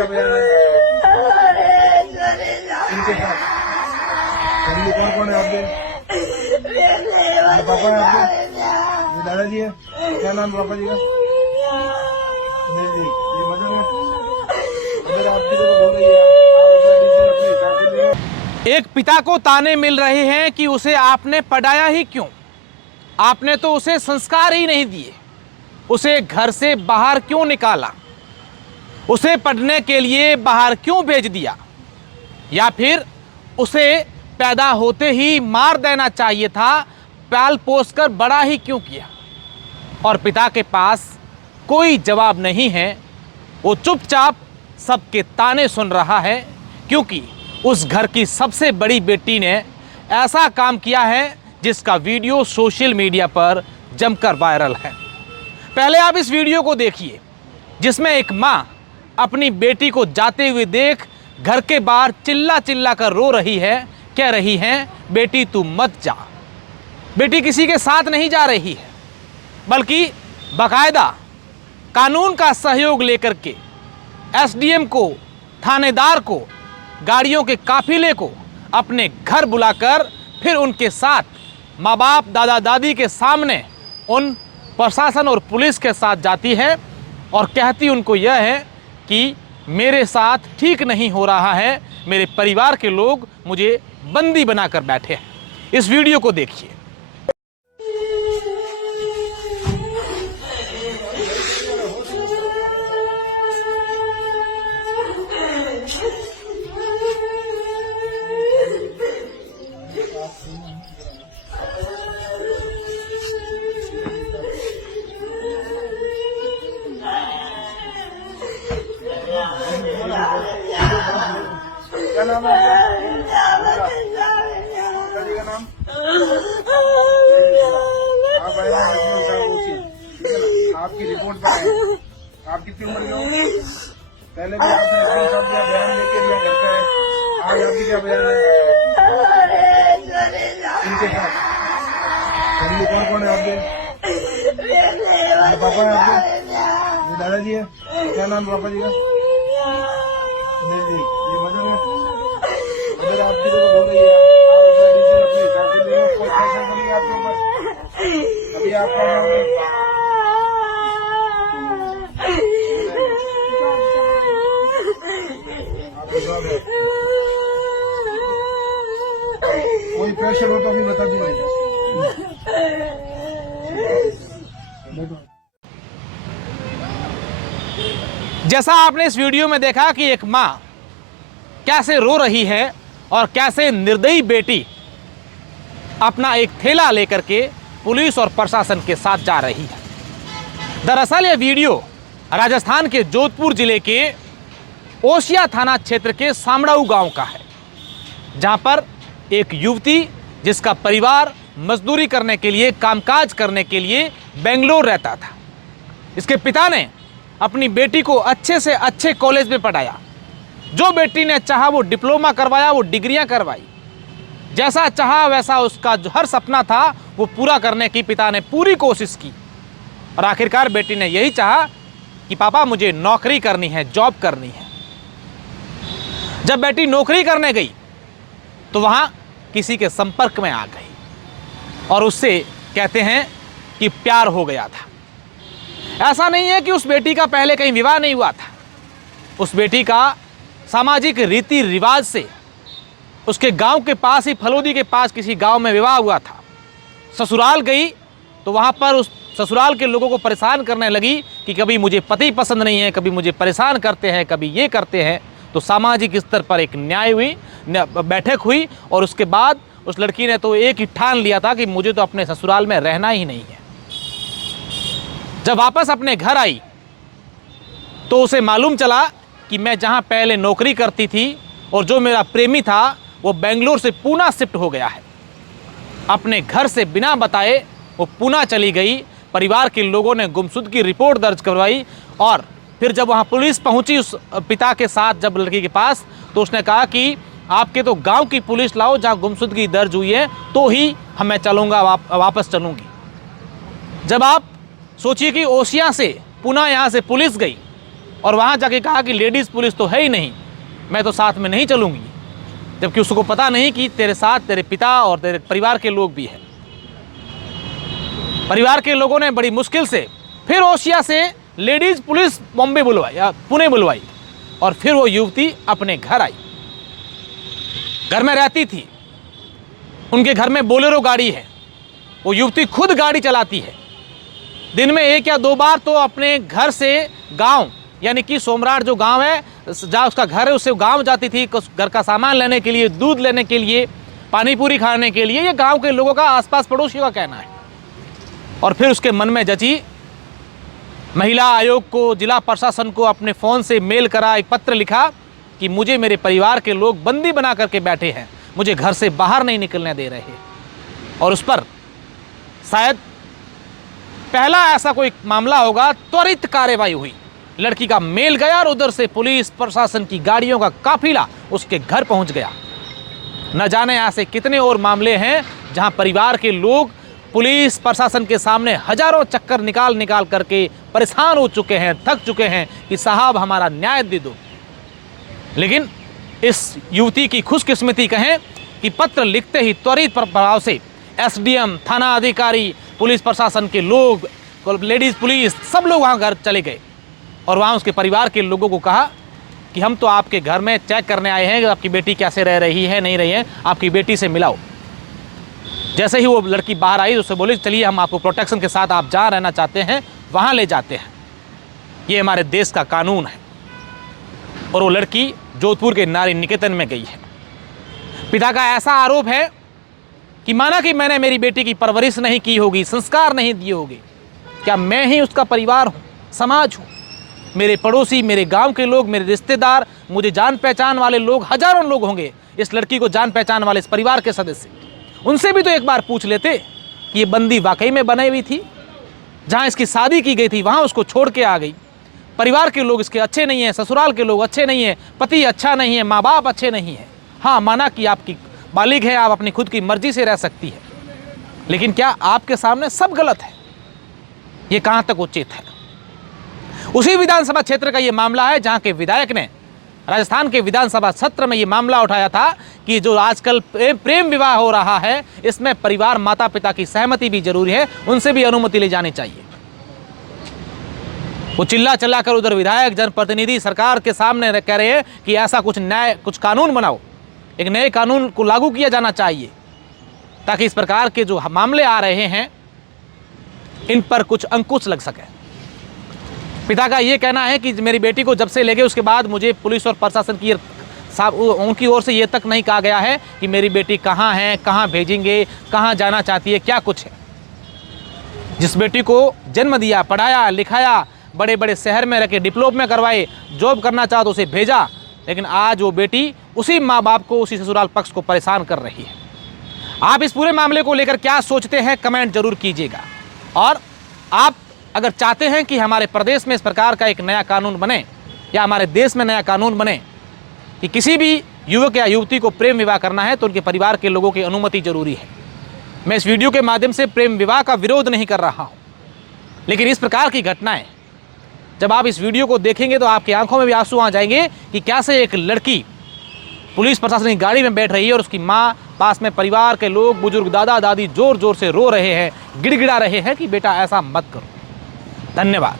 क्या बयान है इनके साथ? फैमिली कौन कौन है आपके? पापा है आपके? ये दादाजी है? क्या नाम पापा जी का? नहीं जी, ये मदर है। अगर आपकी तो बोल रही है एक पिता को ताने मिल रहे हैं कि उसे आपने पढ़ाया ही क्यों, आपने तो उसे संस्कार ही नहीं दिए, उसे घर से बाहर क्यों निकाला, उसे पढ़ने के लिए बाहर क्यों भेज दिया, या फिर उसे पैदा होते ही मार देना चाहिए था, पाल पोस कर बड़ा ही क्यों किया। और पिता के पास कोई जवाब नहीं है, वो चुपचाप सबके ताने सुन रहा है, क्योंकि उस घर की सबसे बड़ी बेटी ने ऐसा काम किया है जिसका वीडियो सोशल मीडिया पर जमकर वायरल है। पहले आप इस वीडियो को देखिए, जिसमें एक माँ अपनी बेटी को जाते हुए देख घर के बाहर चिल्ला चिल्ला कर रो रही है, कह रही है बेटी तू मत जा। बेटी किसी के साथ नहीं जा रही है, बल्कि बाकायदा कानून का सहयोग लेकर के एसडीएम को, थानेदार को, गाड़ियों के काफिले को अपने घर बुलाकर फिर उनके साथ माँ बाप, दादा दादी के सामने उन प्रशासन और पुलिस के साथ जाती है और कहती उनको यह है कि मेरे साथ ठीक नहीं हो रहा है, मेरे परिवार के लोग मुझे बंदी बनाकर बैठे हैं। इस वीडियो को देखिए। क्या नाम है आपका? पिताजी का नाम? आप आए हैं आपकी रिपोर्ट पर आए। आप कितनी उम्र के हो? पहले भी आपने बयान लेके दिया घर पे है, आज आपकी क्या बयान है इनके साथ? फैमिली कौन कौन है आपके? पापा है आपके? ये दादाजी है? क्या नाम पापा जी का? नहीं जी, ये मदर है। अगर आपकी तो बोल रही है अपने हिसाब से ले लो, कोई फैसला नहीं आपके ऊपर। अभी आपका कोई प्रेशर हो तो अभी बता दीजिए। जैसा आपने इस वीडियो में देखा कि एक माँ कैसे रो रही है और कैसे निर्दयी बेटी अपना एक थैला लेकर के पुलिस और प्रशासन के साथ जा रही है। दरअसल यह वीडियो राजस्थान के जोधपुर जिले के ओसिया थाना क्षेत्र के सामड़ाऊ गांव का है, जहां पर एक युवती जिसका परिवार मजदूरी करने के लिए, कामकाज करने के लिए बेंगलोर रहता था। इसके पिता ने अपनी बेटी को अच्छे से अच्छे कॉलेज में पढ़ाया, जो बेटी ने चाहा वो डिप्लोमा करवाया, वो डिग्रियां करवाई, जैसा चाहा वैसा उसका जो हर सपना था वो पूरा करने की पिता ने पूरी कोशिश की। और आखिरकार बेटी ने यही चाहा कि पापा मुझे नौकरी करनी है, जॉब करनी है। जब बेटी नौकरी करने गई तो वहां किसी के संपर्क में आ गई और उससे कहते हैं कि प्यार हो गया था। ऐसा नहीं है कि उस बेटी का पहले कहीं विवाह नहीं हुआ था, उस बेटी का सामाजिक रीति रिवाज से उसके गांव के पास ही, फलोदी के पास किसी गांव में विवाह हुआ था। ससुराल गई तो वहां पर उस ससुराल के लोगों को परेशान करने लगी कि कभी मुझे पति पसंद नहीं है, कभी मुझे परेशान करते हैं, कभी ये करते हैं। तो सामाजिक स्तर पर एक न्याय हुई, बैठक हुई और उसके बाद उस लड़की ने तो एक ही ठान लिया था कि मुझे तो अपने ससुराल में रहना ही नहीं है। जब वापस अपने घर आई तो उसे मालूम चला कि मैं जहां पहले नौकरी करती थी और जो मेरा प्रेमी था वो बेंगलोर से पूना शिफ्ट हो गया है। अपने घर से बिना बताए वो पूना चली गई। परिवार के लोगों ने गुमशुदगी की रिपोर्ट दर्ज करवाई और फिर जब वहाँ पुलिस पहुँची उस पिता के साथ जब लड़की के पास, तो उसने कहा कि आपके तो गांव की पुलिस लाओ जहाँ गुमशुदगी दर्ज हुई है, तो ही मैं चलूँगा, वापस चलूँगी। जब आप सोचिए कि ओसिया से पुनः यहाँ से पुलिस गई और वहाँ जाके कहा कि लेडीज़ पुलिस तो है ही नहीं, मैं तो साथ में नहीं चलूँगी, जबकि उसको पता नहीं कि तेरे साथ तेरे पिता और तेरे परिवार के लोग भी हैं। परिवार के लोगों ने बड़ी मुश्किल से फिर ओशिया से लेडीज़ पुलिस बॉम्बे बुलवाई या पुणे बुलवाई और फिर वो युवती अपने घर आई। घर में रहती थी, उनके घर में बोलेरो गाड़ी है, वो युवती खुद गाड़ी चलाती है। दिन में 1 या 2 बार तो अपने घर से गांव, यानी कि सोमराट जो गांव है जहाँ उसका घर है, उससे गांव जाती थी घर का सामान लेने के लिए, दूध लेने के लिए, पानी पूरी खाने के लिए। ये गांव के लोगों का, आसपास पड़ोसियों का कहना है। और फिर उसके मन में जची, महिला आयोग को, जिला प्रशासन को अपने फ़ोन से मेल करा, एक पत्र लिखा कि मुझे मेरे परिवार के लोग बंदी बना करके बैठे हैं, मुझे घर से बाहर नहीं निकलने दे रहे। और उस पर शायद पहला ऐसा कोई मामला होगा, त्वरित कार्रवाई हुई। लड़की का मेल गया और उधर से पुलिस प्रशासन की गाड़ियों का काफिला उसके घर पहुंच गया। न जाने ऐसे कितने और मामले हैं जहां परिवार के लोग पुलिस प्रशासन के सामने हजारों चक्कर निकाल करके परेशान हो चुके हैं, थक चुके हैं कि साहब हमारा न्याय दे दो। लेकिन इस युवती की खुशकिस्मती कहें कि पत्र लिखते ही त्वरित प्रभाव से एसडीएम, थाना अधिकारी, पुलिस प्रशासन के लोग, लेडीज़ पुलिस, सब लोग वहाँ घर चले गए और वहाँ उसके परिवार के लोगों को कहा कि हम तो आपके घर में चेक करने आए हैं कि आपकी बेटी कैसे रह रही है, नहीं रही है, आपकी बेटी से मिलाओ। जैसे ही वो लड़की बाहर आई, उससे बोले चलिए हम आपको प्रोटेक्शन के साथ, आप जहाँ रहना चाहते हैं वहाँ ले जाते हैं, ये हमारे देश का कानून है। और वो लड़की जोधपुर के नारी निकेतन में गई है। पिता का ऐसा आरोप है कि माना कि मैंने मेरी बेटी की परवरिश नहीं की होगी, संस्कार नहीं दिए होंगे, क्या मैं ही उसका परिवार हूँ, समाज हूँ? मेरे पड़ोसी, मेरे गांव के लोग, मेरे रिश्तेदार, मुझे जान पहचान वाले लोग, हजारों लोग होंगे इस लड़की को जान पहचान वाले, इस परिवार के सदस्य, उनसे भी तो एक बार पूछ लेते कि ये बंदी वाकई में बनाई हुई थी, जहाँ इसकी शादी की गई थी वहाँ उसको छोड़ के आ गई। परिवार के लोग इसके अच्छे नहीं हैं, ससुराल के लोग अच्छे नहीं हैं, पति अच्छा नहीं है, माँ बाप अच्छे नहीं हैं। हाँ, माना कि आपकी बालिग है, आप अपनी खुद की मर्जी से रह सकती है, लेकिन क्या आपके सामने सब गलत है? ये कहाँ तक उचित है? उसी विधानसभा क्षेत्र का ये मामला है जहाँ के विधायक ने राजस्थान के विधानसभा सत्र में ये मामला उठाया था कि जो आजकल प्रेम विवाह हो रहा है, इसमें परिवार, माता पिता की सहमति भी जरूरी है, उनसे भी अनुमति ले जानी चाहिए। वो चिल्ला कर उधर विधायक, जनप्रतिनिधि सरकार के सामने कह रहे हैं कि ऐसा कुछ न्याय, कुछ कानून बनाओ, एक नए कानून को लागू किया जाना चाहिए ताकि इस प्रकार के जो मामले आ रहे हैं इन पर कुछ अंकुश लग सके। पिता का ये कहना है कि मेरी बेटी को जब से ले गए उसके बाद मुझे पुलिस और प्रशासन की उनकी ओर से ये तक नहीं कहा गया है कि मेरी बेटी कहाँ है, कहाँ भेजेंगे, कहाँ जाना चाहती है, क्या कुछ है। जिस बेटी को जन्म दिया, पढ़ाया, लिखाया, बड़े बड़े शहर में रखे, डिप्लोमा करवाए, जॉब करना चाहा तो उसे भेजा, लेकिन आज वो बेटी उसी माँ बाप को, उसी ससुराल पक्ष को परेशान कर रही है। आप इस पूरे मामले को लेकर क्या सोचते हैं, कमेंट जरूर कीजिएगा। और आप अगर चाहते हैं कि हमारे प्रदेश में इस प्रकार का एक नया कानून बने या हमारे देश में नया कानून बने कि किसी भी युवक या युवती को प्रेम विवाह करना है तो उनके परिवार के लोगों की अनुमति जरूरी है। मैं इस वीडियो के माध्यम से प्रेम विवाह का विरोध नहीं कर रहा हूँ, लेकिन इस प्रकार की घटनाएं जब आप इस वीडियो को देखेंगे तो आपकी आंखों में भी आंसू आ जाएंगे कि कैसे एक लड़की पुलिस प्रशासन की गाड़ी में बैठ रही है और उसकी माँ, पास में परिवार के लोग, बुजुर्ग, दादा दादी जोर जोर से रो रहे हैं, गिड़गिड़ा रहे हैं कि बेटा ऐसा मत करो। धन्यवाद।